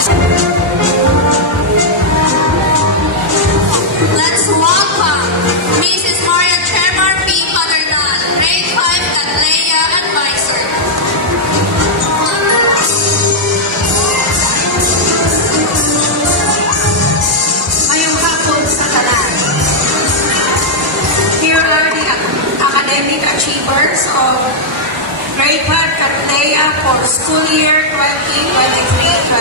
Let's welcome Mrs. Maria Tremor P. Padernal, Grade 5 Cattleya Advisor. Ngayong hapon sa tanan. Here are the academic achievers of Grade 5 Cattleya for school year 2023-2024.